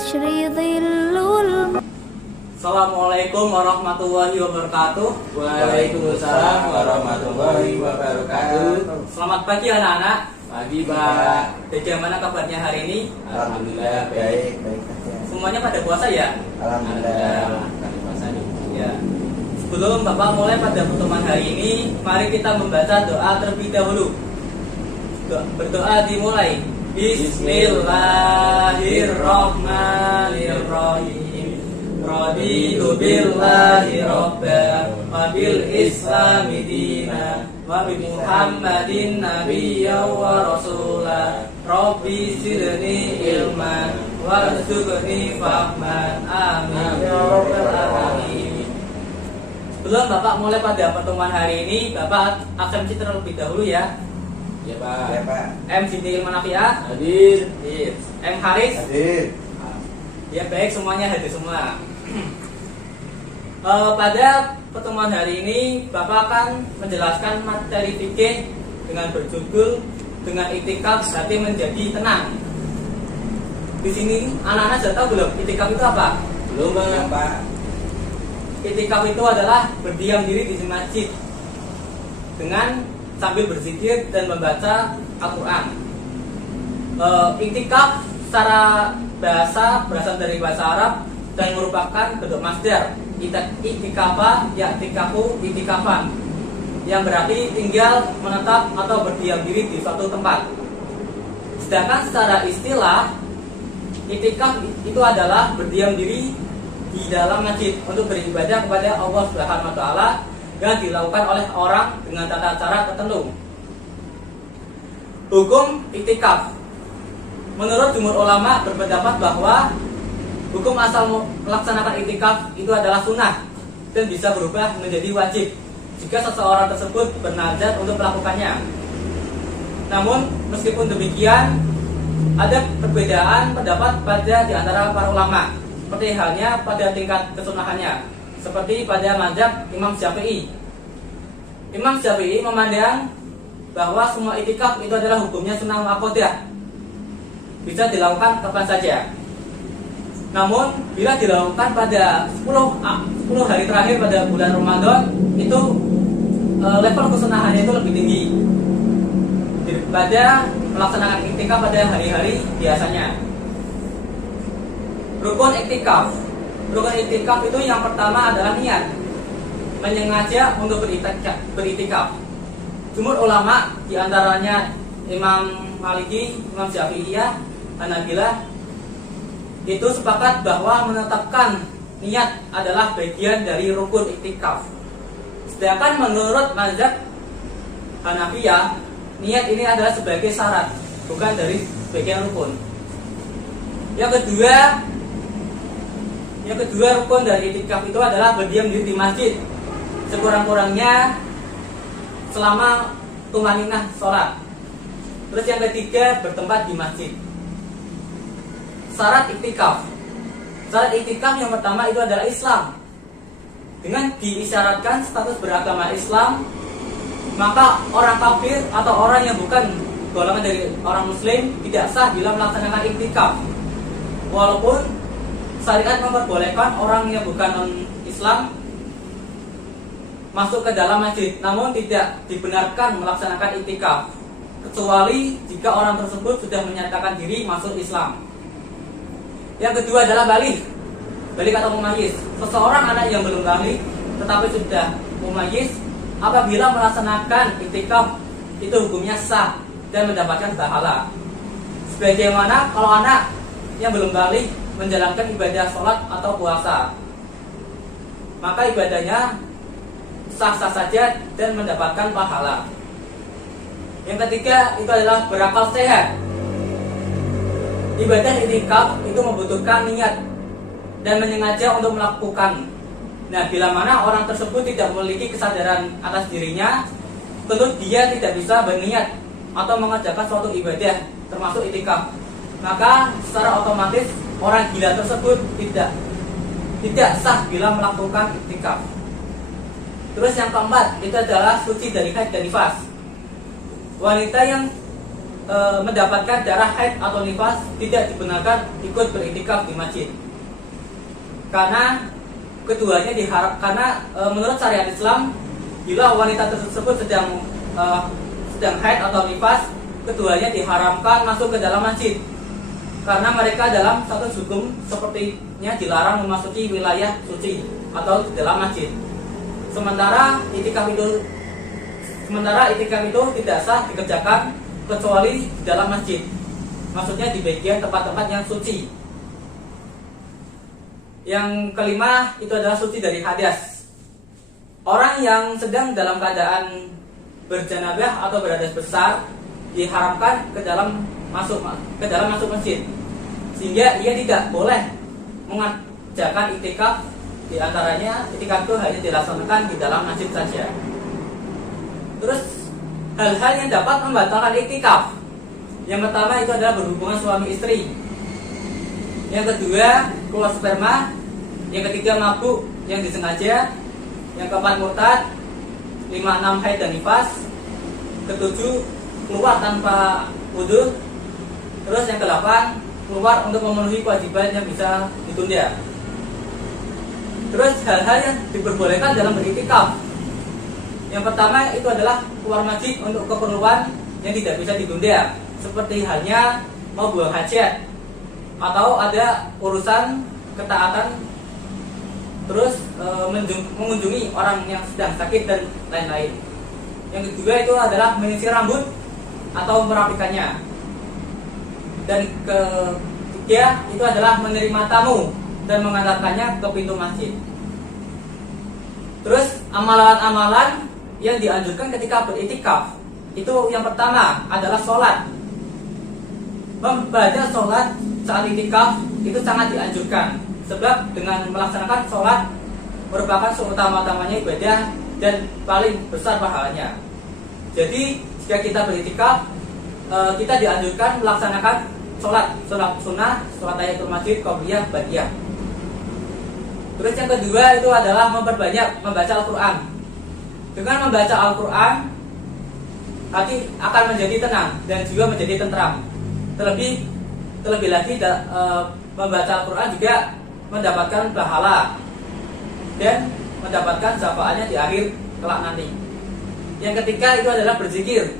العشر ظل Assalamualaikum warahmatullahi wabarakatuh. Waalaikumsalam warahmatullahi wabarakatuh. Selamat pagi anak-anak. Pagi Pak. Bagaimana kabarnya hari ini? Alhamdulillah baik. Semuanya pada puasa ya? Alhamdulillah. Kami puasa nih. Ya. Sebelum Bapak mulai pada pertemuan hari ini, mari kita membaca doa terlebih dahulu. Berdoa dimulai. Bismillahirrahmanirrahim. Raditu billahi rabba wa bil islami dina wa bi Muhammadin nabiyya wa rasula. Rabbi zidni ilman warzuqni fahman. Amin ya rabbal alamin. Sebelum Bapak mulai pada pertemuan hari ini, Bapak absensi terlebih dahulu ya. Ya Pak. M. Siti Ilman Afia Hadir. M. Haris. Hadir. Ya baik, semuanya hadir semua. Pada pertemuan hari ini Bapak akan menjelaskan materi fikih dengan berjudul dengan itikaf hati menjadi tenang. Di sini anak-anak sudah tahu belum itikaf itu apa? Belum Pak. Itikaf itu adalah berdiam diri di masjid dengan sambil berzikir dan membaca Al-Quran. Itikaf secara bahasa berasal dari bahasa Arab dan merupakan bentuk masdar itikafa ya'tikafu itikafan, yang berarti tinggal, menetap atau berdiam diri di suatu tempat. Sedangkan secara istilah itikaf itu adalah berdiam diri di dalam masjid untuk beribadah kepada Allah Subhanahu wa taala yang dilakukan oleh orang dengan tata cara tertentu. Hukum itikaf. Menurut jumhur ulama berpendapat bahwa hukum asal melaksanakan itikaf itu adalah sunnah dan bisa berubah menjadi wajib jika seseorang tersebut bernazar untuk melakukannya. Namun meskipun demikian, ada perbedaan pendapat pada di antara para ulama, seperti halnya pada tingkat kesunahannya, seperti pada mazhab Imam Syafi'i. Imam Syafi'i memandang bahwa semua itikaf itu adalah hukumnya sunnah muakkadah, bisa dilakukan kapan saja. Namun bila dilakukan pada 10 hari terakhir pada bulan Ramadan, itu level kesunahannya itu lebih tinggi daripada melaksanakan itikaf pada hari-hari biasanya. Rukun itikaf itu yang pertama adalah niat, menyengaja untuk beritikaf. Jumhur ulama diantaranya Imam Maliki, Imam Syafi'iyah, Hanabilah itu sepakat bahwa menetapkan niat adalah bagian dari rukun iktikaf. Sedangkan menurut mazhab Hanafiyah, niat ini adalah sebagai syarat, bukan dari bagian rukun. Yang kedua rukun dari iktikaf itu adalah berdiam diri di masjid sekurang-kurangnya selama tumaninah sholat. Terus yang ketiga bertempat di masjid. Syarat iktikaf yang pertama itu adalah Islam. Dengan diisyaratkan status beragama Islam, maka orang kafir atau orang yang bukan golongan dari orang muslim tidak sah bila melaksanakan iktikaf. Walaupun syariat memperbolehkan orang yang bukan non-Islam masuk ke dalam masjid, namun tidak dibenarkan melaksanakan iktikaf kecuali jika orang tersebut sudah menyatakan diri masuk Islam. Yang kedua adalah balik atau mumayyiz. Seseorang anak yang belum balik tetapi sudah mumayyiz, apabila melaksanakan iktikaf itu hukumnya sah dan mendapatkan pahala. Sebagaimana kalau anak yang belum balik menjalankan ibadah sholat atau puasa, maka ibadahnya sah-sah saja dan mendapatkan pahala. Yang ketiga itu adalah berakal sehat. Ibadah iktikaf itu membutuhkan niat dan menyengaja untuk melakukan. Nah, bila mana orang tersebut tidak memiliki kesadaran atas dirinya, tentu dia tidak bisa berniat atau mengerjakan suatu ibadah termasuk iktikaf. Maka secara otomatis orang gila tersebut tidak sah bila melakukan iktikaf. Terus yang keempat itu adalah suci dari haid dan nifas. Wanita yang mendapatkan darah haid atau nifas tidak dibenarkan ikut beriktikaf di masjid. Karena keduanya karena menurut syariat Islam, bila wanita tersebut sedang haid atau nifas, keduanya diharamkan masuk ke dalam masjid. Karena mereka dalam satu hukum sepertinya dilarang memasuki wilayah suci atau di dalam masjid. Sementara itikaf itu tidak sah dikerjakan kecuali di dalam masjid. Maksudnya di bagian tempat-tempat yang suci. Yang kelima itu adalah suci dari hadas. Orang yang sedang dalam keadaan berjanabah atau berhadas besar diharamkan ke dalam masuk masjid, sehingga ia tidak boleh mengerjakan itikaf. Di antaranya itikaf itu hanya dilaksanakan di dalam masjid saja. Terus hal-hal yang dapat membatalkan itikaf, yang pertama itu adalah berhubungan suami istri, yang kedua keluar sperma, yang ketiga mabuk yang disengaja, yang keempat murtad, 5, 6 haid dan nifas, ketujuh keluar tanpa wudhu, terus yang ke-8 keluar untuk memenuhi kewajiban yang bisa ditunda. Terus hal-hal yang diperbolehkan dalam beriktikaf, yang pertama itu adalah keluar masjid untuk keperluan yang tidak bisa ditunda, seperti halnya mau buang hajat atau ada urusan ketaatan, terus mengunjungi orang yang sedang sakit dan lain-lain. Yang kedua itu adalah menyisir rambut atau merapikannya. Dan ketiga itu adalah menerima tamu dan mengantarkannya ke pintu masjid. Terus amalan-amalan yang dianjurkan ketika beriktikaf itu yang pertama adalah sholat. Membaca sholat saat iktikaf itu sangat dianjurkan, sebab dengan melaksanakan sholat merupakan seutama-utamanya ibadah dan paling besar pahalanya. Jadi jika kita beriktikaf, kita dianjurkan melaksanakan sholat sunnah, sholat tahiyatul masjid, qobliyah, ba'diyah. Terus yang kedua itu adalah memperbanyak membaca Al-Quran. Dengan membaca Al-Quran, hati akan menjadi tenang dan juga menjadi tentram. Terlebih lagi membaca Al-Quran juga mendapatkan pahala dan mendapatkan syafaatnya di akhir kelak nanti. Yang ketiga itu adalah berzikir.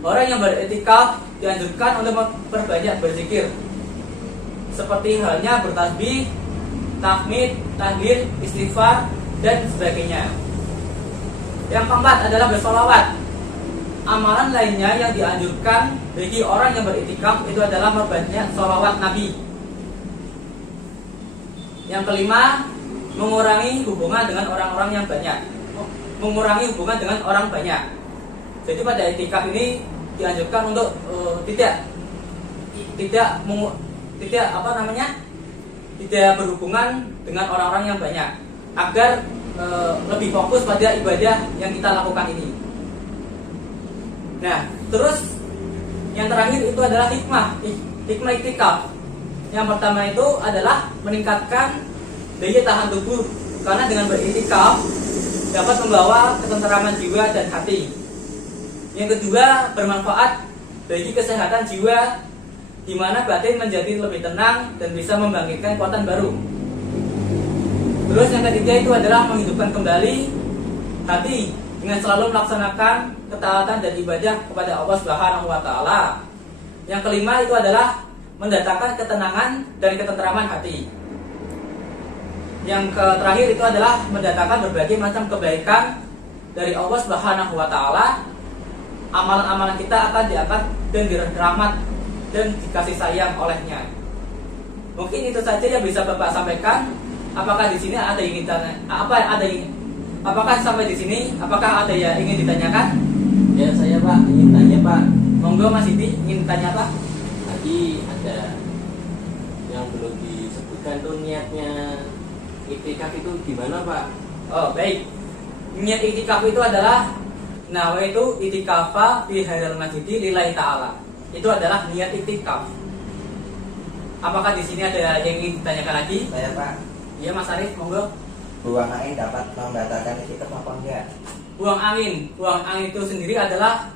Orang yang beriktikaf dianjurkan untuk memperbanyak berzikir, seperti halnya bertasbih, tahmid, tahlil, istighfar dan sebagainya. Yang keempat adalah bersolawat. Amalan lainnya yang dianjurkan bagi orang yang beriktikaf itu adalah memperbanyak solawat Nabi. Yang kelima, mengurangi hubungan dengan orang-orang yang banyak. Mengurangi hubungan dengan orang banyak. Jadi pada iktikaf ini dianjurkan untuk tidak berhubungan dengan orang-orang yang banyak, agar lebih fokus pada ibadah yang kita lakukan ini. Nah, terus yang terakhir itu adalah hikmah iktikaf. Yang pertama itu adalah meningkatkan daya tahan tubuh, karena dengan beriktikaf dapat membawa ketenteraman jiwa dan hati. Yang kedua, bermanfaat bagi kesehatan jiwa, di mana batin menjadi lebih tenang dan bisa membangkitkan kekuatan baru. Terus yang ketiga itu adalah menghidupkan kembali hati dengan selalu melaksanakan ketaatan dan ibadah kepada Allah Subhanahu wa taala. Yang kelima itu adalah mendatangkan ketenangan dan ketenteraman hati. Yang terakhir itu adalah mendatangkan berbagai macam kebaikan dari Allah Subhanahu wa taala. Amalan-amalan kita akan diangkat dan dirahmat dan dikasih sayang olehnya. Mungkin itu saja yang bisa Bapak sampaikan. Apakah di sini ada yang ingin ditanya? Apakah sampai di sini? Apakah ada yang ingin ditanyakan? Ya, saya Pak ingin tanya Pak. Monggo Mas Siti, ingin tanya apa? Tadi ada yang belum disebutkan tuh niatnya iktikaf itu gimana Pak? Oh baik, niat iktikaf itu adalah nawaitu itikafa fi hadzal masjidi lillahi ta'ala. Itu adalah niat iktikaf. Apakah di sini ada yang ingin ditanyakan lagi? Saya Pak. Iya Mas Arif, monggo. Buang angin dapat membatalkan iktikaf apa enggak? Buang angin itu sendiri adalah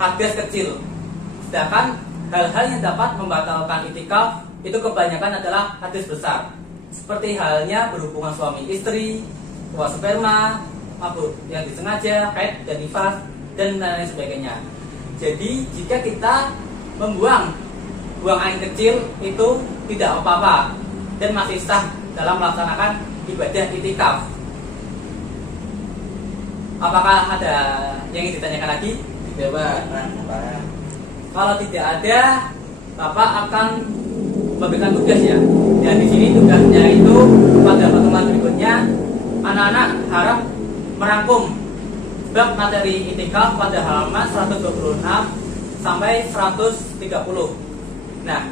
hadas kecil. Sedangkan hal-hal yang dapat membatalkan itikaf itu kebanyakan adalah hadis besar, seperti halnya berhubungan suami istri, keluar sperma, mabuk yang disengaja, haid dan nifas, dan lain sebagainya. Jadi jika kita buang air kecil itu tidak apa-apa dan masih sah dalam melaksanakan ibadah itikaf. Apakah ada yang ingin ditanyakan lagi? Tidak Pak. Kalau tidak ada, Bapak akan memberikan tugas ya. Dan di sini tugasnya itu pada pertemuan berikutnya, anak-anak harap merangkum bab materi itikaf pada halaman 126 sampai 130. Nah,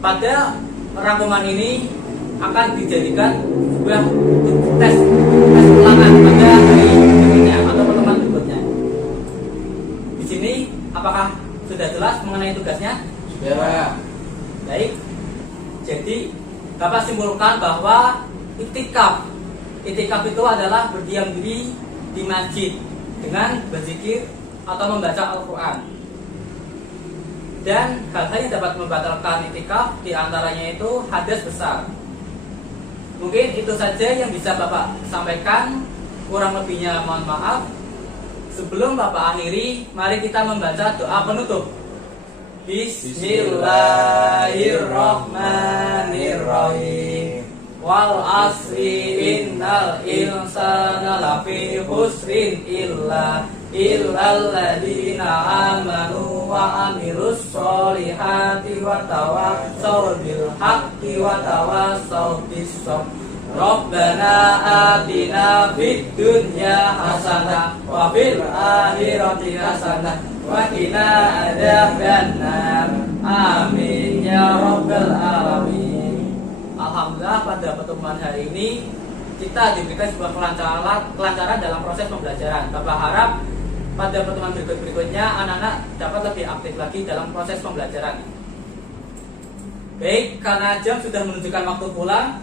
pada rangkuman ini akan dijadikan sebuah tes ulangan pada hari berikutnya atau pertemuan berikutnya. Di sini apakah sudah jelas mengenai tugasnya? Sudah Pak. Baik. Jadi dapat simpulkan bahwa itikaf itu adalah berdiam diri di masjid dengan berzikir atau membaca Al-Quran. Dan hal-hal yang dapat membatalkan itikaf diantaranya itu hadas besar. Mungkin itu saja yang bisa Bapak sampaikan. Kurang lebihnya mohon maaf. Sebelum Bapak akhiri, mari kita membaca doa penutup. Bismillahirrahmanirrahim. Wal asri innal insana lafi khusrin illal ladzina amanu wa amilus solihati wa tawassaw bil haqqi wa tawassaw bis sabr. Rabbana atina fid dunya hasanah wa fil akhirati hasanah wa qina adzabannar. Amin ya rabbal alamin. Alhamdulillah pada pertemuan hari ini kita diberikan sebuah kelancaran dalam proses pembelajaran. Bapak harap pada pertemuan berikutnya anak-anak dapat lebih aktif lagi dalam proses pembelajaran. Baik, karena jam sudah menunjukkan waktu pulang,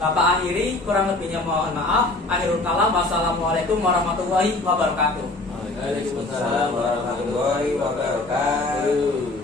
Bapak akhiri, kurang lebihnya mohon maaf. Akhirul kalam, wassalamualaikum warahmatullahi wabarakatuh. Waalaikumsalam warahmatullahi wabarakatuh.